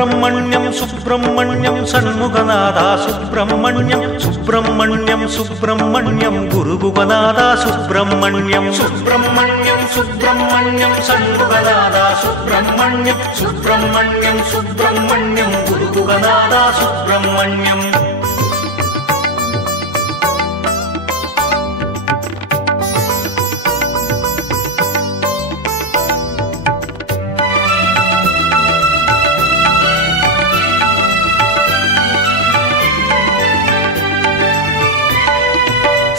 സുബ്രഹ്മണ്യം സുബ്രഹ്മണ്യം ഷൺമുഖനാഥ സുബ്രഹ്മണ്യം സുബ്രഹ്മണ്യം സുബ്രഹ്മണ്യം ഗുരുഗുഹനാഥ സുബ്രഹ്മണ്യം സുബ്രഹ്മണ്യം സുബ്രഹ്മണ്യം ഷൺമുഖനാഥ സുബ്രഹ്മണ്യം സുബ്രഹ്മണ്യം സുബ്രഹ്മണ്യം ഗുരുഗുഹനാഥ സുബ്രഹ്മണ്യം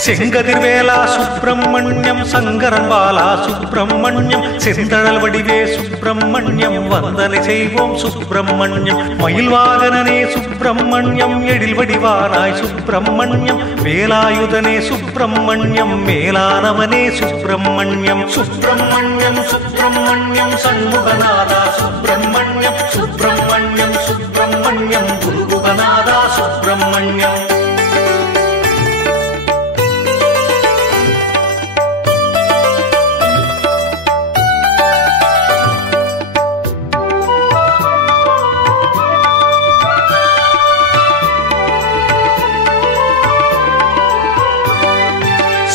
செங்கதிர்வேலா சுப்பிரமணியம் சங்கரன் பாலா சுப்பிரமணியம் செந்தழல் வடிவே சுப்பிரமணியம் வந்தனை செய்வோம் சுப்பிரமணியம் மயில் வாகனனே சுப்பிரமணியம் எழில் வடிவானாய் சுப்பிரமணியம் வேலாயுதனே சுப்பிரமணியம் மேலானவனே சுப்பிரமணியம் சுப்பிரமணியம் சுப்பிரமணியம் சண்முகநாதா சுப்பிரமணியம் சுப்பிரமணியம் சுப்பிரமணியம் குருகுகநாதா சுப்பிரமணியம்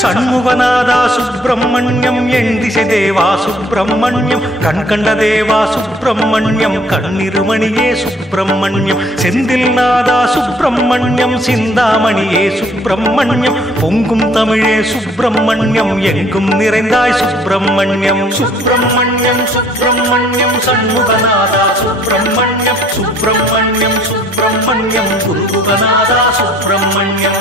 षण्मुखनादा सुब्रह्मण्यम एंदिशे देवा सुब्रह्मण्यम कण्कण्ड देवा सुब्रह्मण्यम कण्णिरुमणिये सुब्रह्मण्यम सेन्दिल्नादा सुब्रह्मण्यम सिन्दामणिये सुब्रह्मण्यम पोंगुम तमिळे सुब्रह्मण्यम एंगुम निरैंदाय सुब्रह्मण्यम सुब्रह्मण्यम सुब्रह्मण्यम षण्मुखनादा सुब्रह्मण्यम सुब्रह्मण्यम सुब्रह्मण्यम गुरुगुहनादा सुब्रह्मण्यम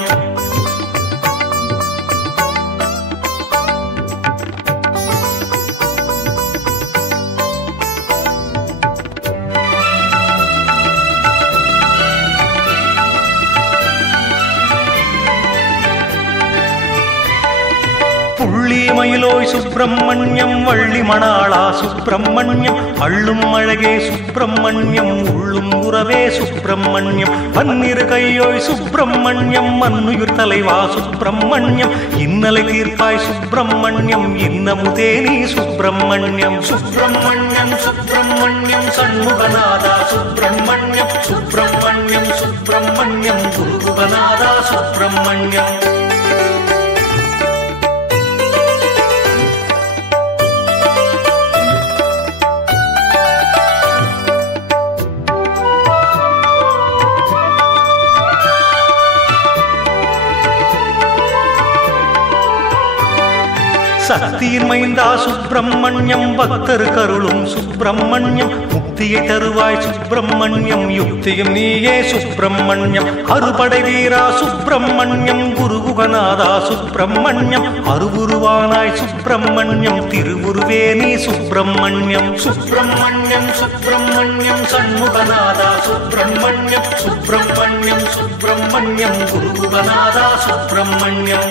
புள்ளிமயிலோய் சுப்பிரமணியம் வள்ளி மணாளா சுப்பிரமணியம் அள்ளும் அழகே சுப்பிரமணியம் உள்ளும் உறவே சுப்பிரமணியம் பன்னிரு கையோய் சுப்பிரமணியம் மன்னுயிர் தலைவா சுப்பிரமணியம் இன்னலை தீர்ப்பாய் சுப்பிரமணியம் இன்னமுதே நீ சுப்பிரமணியம் சுப்பிரமணியம் சுப்பிரமணியம் ஷண்முகநாதா சுப்பிரமணியம் சுப்பிரமணியம் சுப்பிரமணியம் குருகுகநாதா சுப்பிரமணியம் சக்தியின் மைந்தா சுப்பிரமணியம் பக்தர் கருளும் சுப்பிரமணியம் முக்தியை தருவாய் சுப்பிரமணியம் யுக்தியும் நீயே சுப்பிரமணியம் அறுபடை வீரா சுப்பிரமணியம் குருகுகநாதா சுப்பிரமணியம் அருவுருவானாய் சுப்பிரமணியம் திருவுருவே நீ சுப்பிரமணியம் சுப்பிரமணியம் சுப்பிரமணியம் ஷண்முகநாதா சுப்பிரமணியம் சுப்பிரமணியம் சுப்பிரமணியம் குருகுகநாதா சுப்பிரமணியம்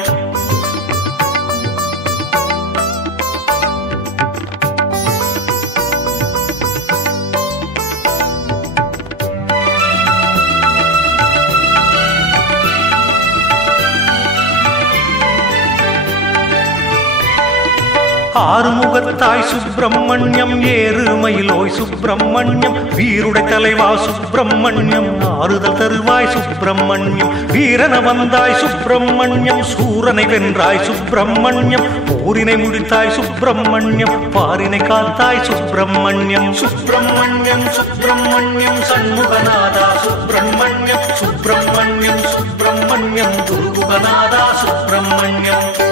ஆறுமுகத்தாய் சுப்பிரமணியம் ஏறுமயிலோய் சுப்பிரமணியம் வீருடை தலைவா சுப்பிரமணியம் ஆறுதல் தருவாய் சுப்பிரமணியம் வீரன வந்தாய் சுப்பிரமணியம் சூரனை வென்றாய் சுப்பிரமணியம் போரினை முடித்தாய் சுப்பிரமணியம் பாரினை காத்தாய் சுப்பிரமணியம் சுப்பிரமணியம் சுப்பிரமணியம் ஷண்முகநாதா சுப்பிரமணியம் சுப்பிரமணியம் சுப்பிரமணியம் குருகுகநாதா சுப்பிரமணியம்